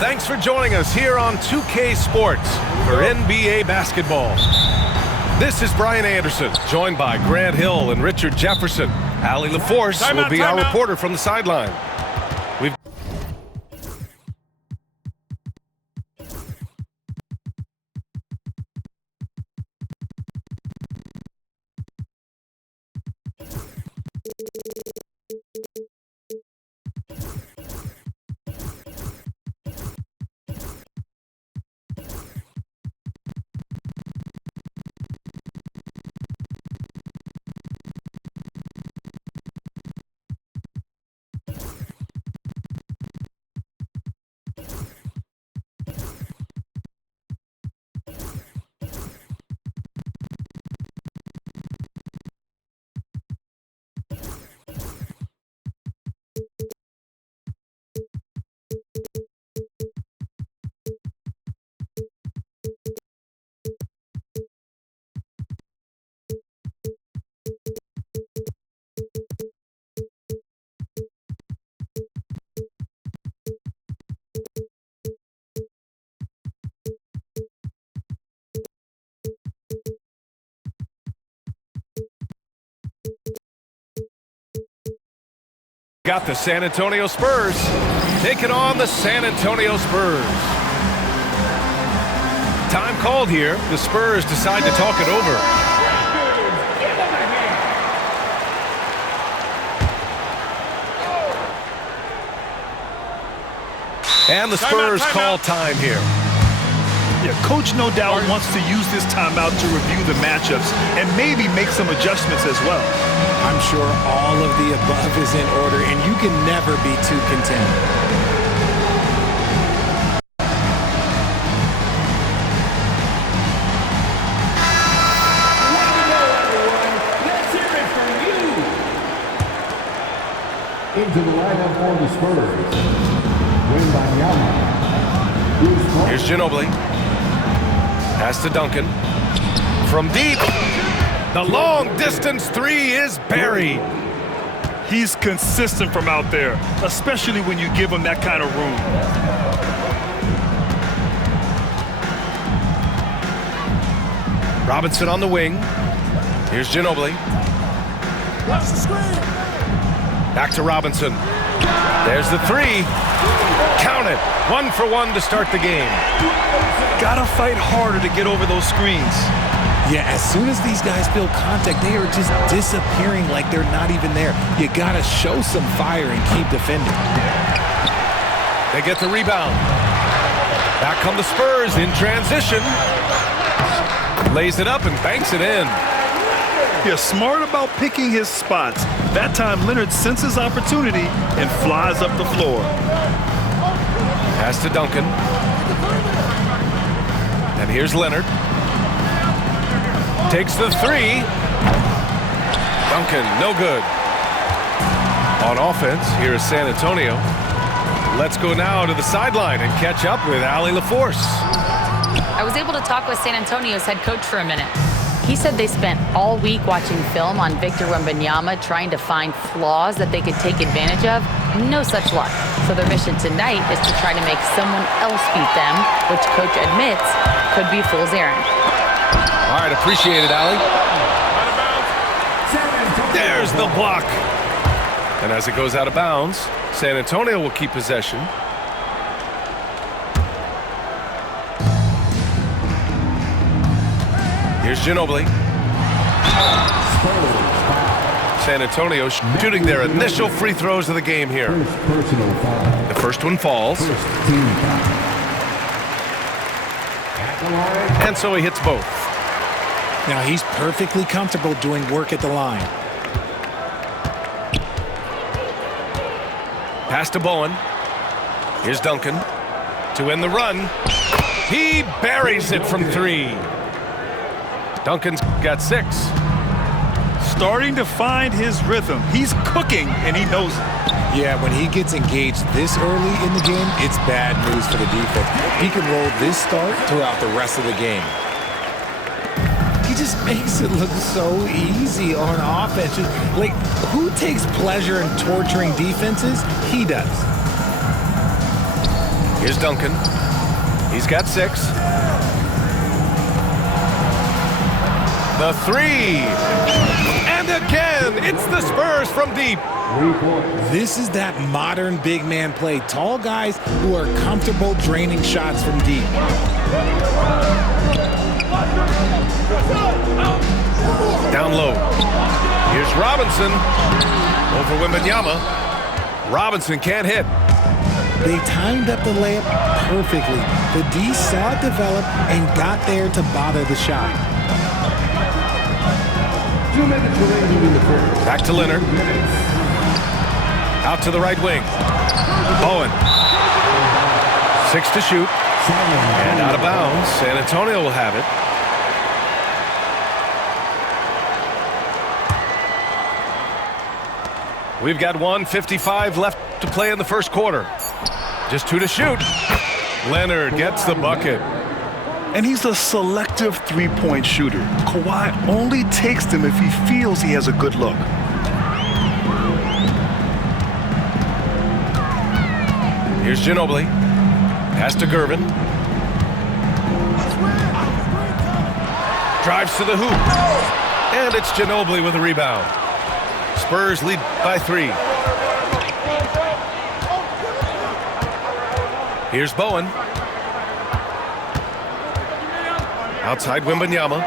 Thanks for joining us here on 2K Sports for NBA basketball. This is Brian Anderson, joined by Grant Hill and Richard Jefferson. Allie LaForce will be our reporter from the sideline. Got the San Antonio Spurs taking on the San Antonio Spurs. Time called here. The Spurs decide to talk it over. And the Spurs call time here. Yeah, coach no doubt wants to use this timeout to review the matchups and maybe make some adjustments as well. I'm sure all of the above is in order, and you can never be too content. Let's hear it from you. Into the lineup for the Spurs. Wembanyama. Here's Ginobili. Pass to Duncan. From deep. The long-distance three is buried. He's consistent from out there, especially when you give him that kind of room. Robinson on the wing. Here's Ginobili. Back to Robinson. There's the three. Count it. 1 for 1 to start the game. Gotta fight harder to get over those screens. Yeah, as soon as these guys feel contact, they are just disappearing like they're not even there. You gotta show some fire and keep defending. They get the rebound. Back come the Spurs in transition. Lays it up and banks it in. Yeah, smart about picking his spots. That time Leonard senses opportunity and flies up the floor. Pass to Duncan. And here's Leonard. Takes the three. Duncan, no good. On offense, here is San Antonio. Let's go now to the sideline and catch up with Allie LaForce. I was able to talk with San Antonio's head coach for a minute. He said they spent all week watching film on Victor Wembanyama, trying to find flaws that they could take advantage of. No such luck. So their mission tonight is to try to make someone else beat them, which coach admits could be a fool's errand. All right, appreciate it, Allie. There's the block. And as it goes out of bounds, San Antonio will keep possession. Here's Ginobili. San Antonio shooting their initial free throws of the game here. The first one falls. And so he hits both. Now he's perfectly comfortable doing work at the line. Pass to Bowen. Here's Duncan to end the run. He buries it from three. Duncan's got 6. Starting to find his rhythm. He's cooking, and he knows it. Yeah, when he gets engaged this early in the game, it's bad news for the defense. He can roll this start throughout the rest of the game. He just makes it look so easy on offense. Like, who takes pleasure in torturing defenses? He does. Here's Duncan. He's got 6. The 3. And again, it's the Spurs from deep. This is that modern big man play. Tall guys who are comfortable draining shots from deep. Down low. Here's Robinson. Over Wembanyama. Robinson can't hit. They timed up the layup perfectly. The D saw it develop and got there to bother the shot. 2 minutes remaining in the first. Back to Leonard. Out to the right wing. Bowen. 6 to shoot. And out of bounds. San Antonio will have it. We've got 1:55 left to play in the first quarter. Just 2 to shoot. Leonard gets the bucket. And he's a selective three-point shooter. Kawhi only takes them if he feels he has a good look. Here's Ginobili. Pass to Gervin. Drives to the hoop. And it's Ginobili with a rebound. Spurs lead by 3. Here's Bowen. Outside Wembanyama.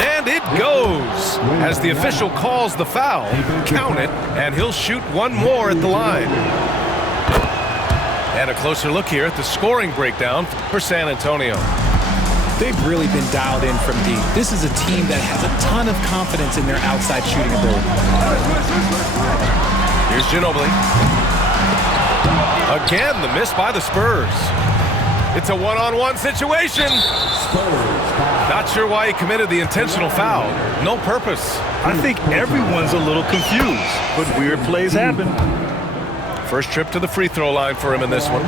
And it goes. As the official calls the foul, count it, and he'll shoot one more at the line. And a closer look here at the scoring breakdown for San Antonio. They've really been dialed in from deep. This is a team that has a ton of confidence in their outside shooting ability. Here's Ginobili. Again, the miss by the Spurs. It's a one-on-one situation. Not sure why he committed the intentional foul. No purpose. I think everyone's a little confused, but weird plays happen. First trip to the free throw line for him in this one.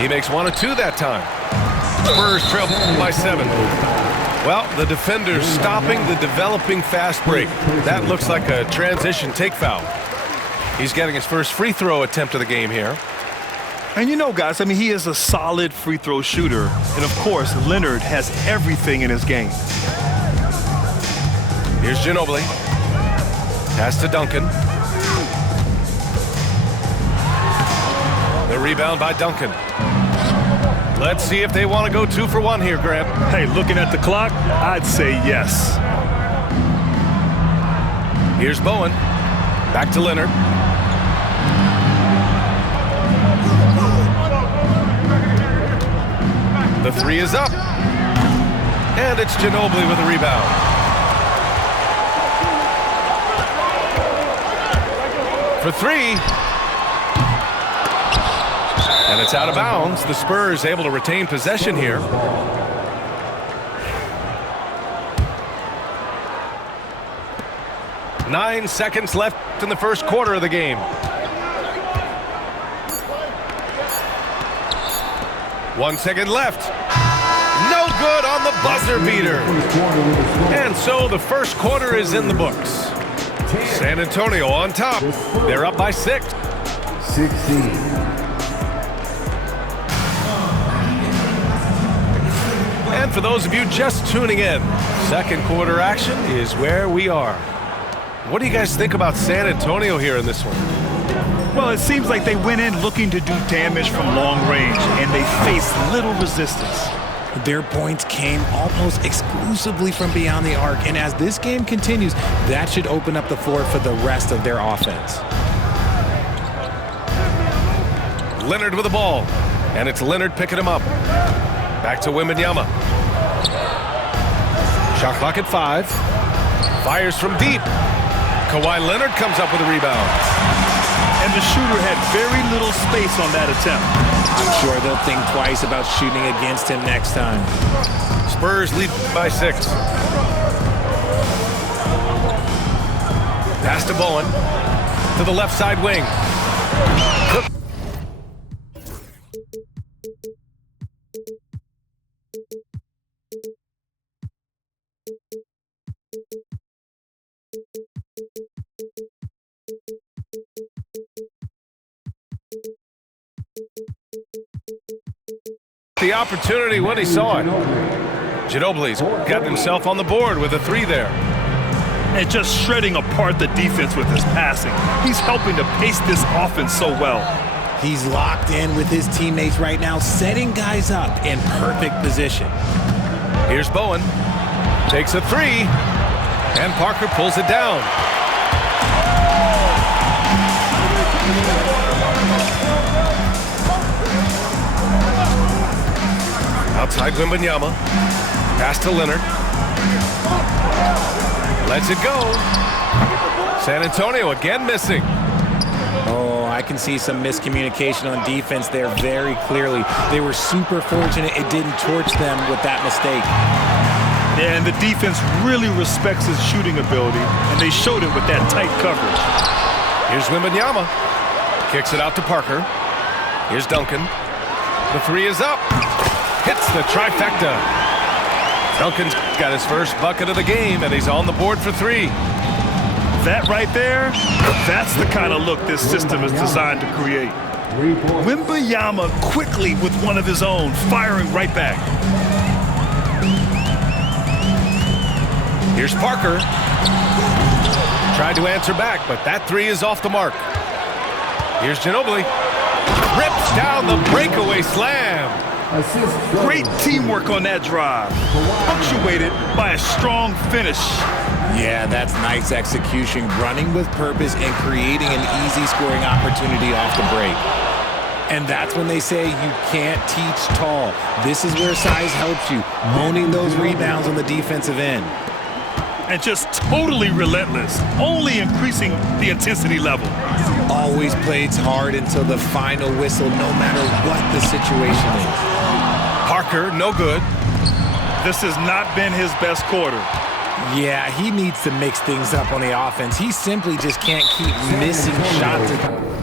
He makes 1 of 2 that time. Spurs trail by 7. Well, the defender's stopping the developing fast break. That looks like a transition take foul. He's getting his first free throw attempt of the game here. And you know, guys, I mean, he is a solid free throw shooter. And of course, Leonard has everything in his game. Here's Ginobili. Pass to Duncan. The rebound by Duncan. Let's see if they want to go 2 for 1 here, Grant. Hey, looking at the clock, I'd say yes. Here's Bowen. Back to Leonard. The 3 is up. And it's Ginobili with a rebound. For 3. And it's out of bounds. The Spurs able to retain possession here. Nine seconds left in the first quarter of the game. One second left. No good on the buzzer beater. And so the first quarter is in the books. San Antonio on top. They're up by 6. 16. And for those of you just tuning in, second quarter action is where we are. What do you guys think about San Antonio here in this one? Well, it seems like they went in looking to do damage from long range, and they faced little resistance. Their points came almost exclusively from beyond the arc, and as this game continues, that should open up the floor for the rest of their offense. Leonard with the ball, and it's Leonard picking him up. Back to Wembanyama. Shot clock at 5. Fires from deep. Kawhi Leonard comes up with a rebound. And the shooter had very little space on that attempt. I'm sure they'll think twice about shooting against him next time. Spurs lead by 6. Pass to Bowen. To the left side wing. the opportunity when he saw it. Ginobili's got himself on the board with a 3 there. And just shredding apart the defense with his passing. He's helping to pace this offense so well. He's locked in with his teammates right now, setting guys up in perfect position. Here's Bowen. Takes a 3. And Parker pulls it down. Outside Wembanyama. Pass to Leonard. Lets it go. San Antonio again missing. Oh, I can see some miscommunication on defense there very clearly. They were super fortunate it didn't torch them with that mistake. Yeah, and the defense really respects his shooting ability, and they showed it with that tight coverage. Here's Wembanyama. Kicks it out to Parker. Here's Duncan. The 3 is up. Hits the trifecta. Duncan's got his first bucket of the game, and he's on the board for 3. That right there, that's the kind of look this system is designed to create. Wembanyama quickly with one of his own, firing right back. Here's Parker. Tried to answer back, but that 3 is off the mark. Here's Ginobili. Rips down the breakaway slam. Great teamwork on that drive, punctuated by a strong finish. Yeah, that's nice execution, running with purpose and creating an easy scoring opportunity off the break. And that's when they say you can't teach tall. This is where size helps you, owning those rebounds on the defensive end. And just totally relentless, only increasing the intensity level. Always plays hard until the final whistle, no matter what the situation is. Parker, no good. This has not been his best quarter. Yeah, he needs to mix things up on the offense. He simply just can't keep missing shots.